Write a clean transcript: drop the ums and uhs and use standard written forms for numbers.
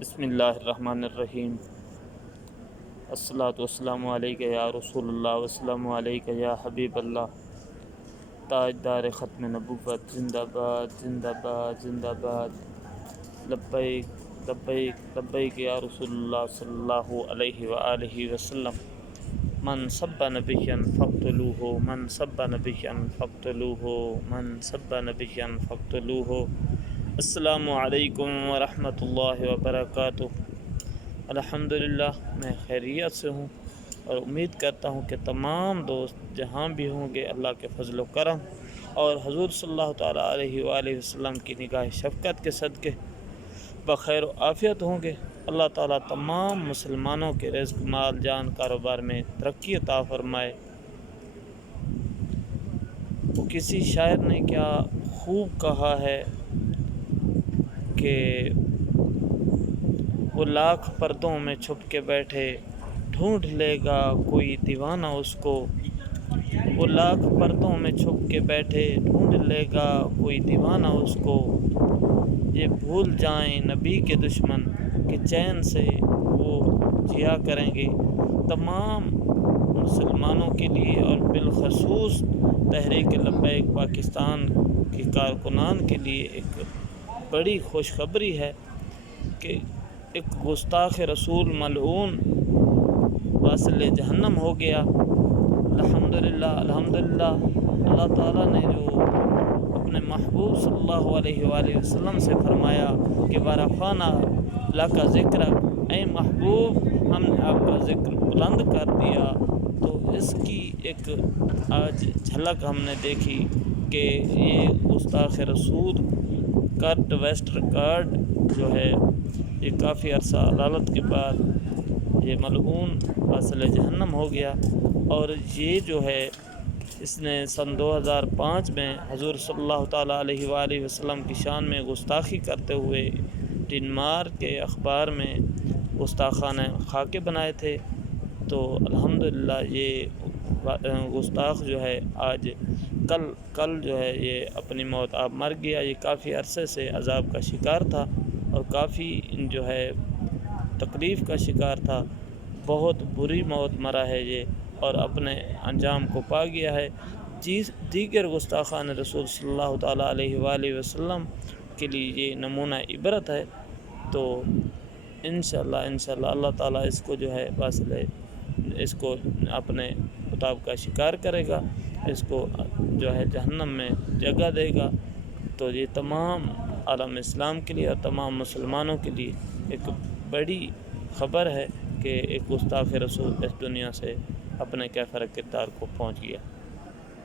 بسم اللہ الرحمن الرحیم۔ الصلاۃ والسلام علیک یا رسول اللہ والسلام علیک یا حبیب اللہ۔ تاجدار ختم نبوت زندہ باد زندہ باد زندہ باد۔ لبیک لبیک لبیک یا رسول اللہ صلی اللہ علیہ وآلہ وسلم۔ من سب نبیا فاقتلوہ من سب نبیا فاقتلوہ من سب نبیا فاقتلوہ۔ السلام علیکم ورحمۃ اللہ وبرکاتہ۔ الحمدللہ میں خیریت سے ہوں اور امید کرتا ہوں کہ تمام دوست جہاں بھی ہوں گے اللہ کے فضل و کرم اور حضور صلی اللہ تعالیٰ علیہ وآلہ وسلم کی نگاہ شفقت کے صدقے بخیر و عافیت ہوں گے۔ اللہ تعالیٰ تمام مسلمانوں کے رزق مال جان کاروبار میں ترقی عطا فرمائے۔ وہ کسی شاعر نے کیا خوب کہا ہے کہ وہ لاکھ پردوں میں چھپ کے بیٹھے ڈھونڈ لے گا کوئی دیوانہ اس کو۔ وہ لاکھ پردوں میں چھپ کے بیٹھے ڈھونڈ لے گا کوئی دیوانہ اس کو۔ یہ بھول جائیں نبی کے دشمن کہ چین سے وہ جیا کریں گے۔ تمام مسلمانوں کے لیے اور بالخصوص تحریک لبیک پاکستان کے کارکنان کے لیے ایک بڑی خوشخبری ہے کہ ایک گستاخ رسول ملعون واصل جہنم ہو گیا۔ الحمدللہ الحمدللہ۔ اللہ تعالیٰ نے جو اپنے محبوب صلی اللہ علیہ وآلہ وسلم سے فرمایا کہ ورفعنا لک ذکرک، اے محبوب ہم نے آپ کا ذکر بلند کر دیا، تو اس کی ایک آج جھلک ہم نے دیکھی کہ یہ گستاخ رسول کرٹ ویسٹ ریکارڈ جو ہے یہ کافی عرصہ عدالت کے بعد یہ ملعون واصل جہنم ہو گیا۔ اور یہ جو ہے اس نے سن 2005 میں حضور صلی اللہ تعالیٰ علیہ وآلہ وسلم کی شان میں گستاخی کرتے ہوئے ڈنمارک کے اخبار میں گستاخانہ خاکے بنائے تھے۔ تو الحمدللہ یہ گستاخ جو ہے آج کل جو ہے یہ اپنی موت آپ مر گیا۔ یہ کافی عرصے سے عذاب کا شکار تھا اور کافی جو ہے تکلیف کا شکار تھا۔ بہت بری موت مرا ہے یہ اور اپنے انجام کو پا گیا ہے۔ دیگر گستاخان رسول صلی اللہ تعالیٰ علیہ وآلہ وسلم کے لیے یہ نمونہ عبرت ہے۔ تو انشاءاللہ اللہ تعالیٰ اس کو جو ہے اس کو اپنے خطاب کا شکار کرے گا، اس کو جو ہے جہنم میں جگہ دے گا۔ تو یہ تمام عالم اسلام کے لیے اور تمام مسلمانوں کے لیے ایک بڑی خبر ہے کہ ایک گستاخ رسول اس دنیا سے اپنے کیفر کردار کو پہنچ گیا۔